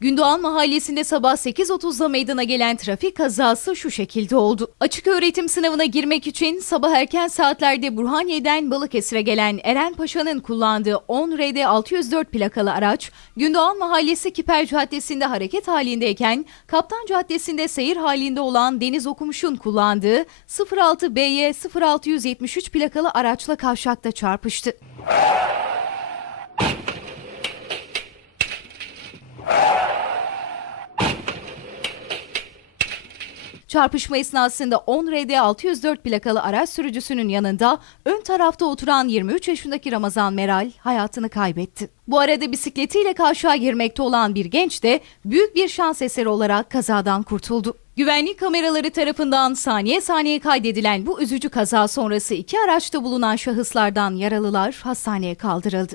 Gündoğan Mahallesi'nde sabah 8.30'da meydana gelen trafik kazası şu şekilde oldu. Açık öğretim sınavına girmek için sabah erken saatlerde Burhaniye'den Balıkesir'e gelen Eren Paşa'nın kullandığı 10 RD 604 plakalı araç, Gündoğan Mahallesi Kiper Caddesi'nde hareket halindeyken, Kaptan Caddesi'nde seyir halinde olan Deniz Okumuş'un kullandığı 06 BY 0673 plakalı araçla kavşakta çarpıştı. Çarpışma esnasında 10 RD 604 plakalı araç sürücüsünün yanında ön tarafta oturan 23 yaşındaki Ramazan Meral hayatını kaybetti. Bu arada bisikletiyle kavşağa girmekte olan bir genç de büyük bir şans eseri olarak kazadan kurtuldu. Güvenlik kameraları tarafından saniye saniye kaydedilen bu üzücü kaza sonrası iki araçta bulunan şahıslardan yaralılar hastaneye kaldırıldı.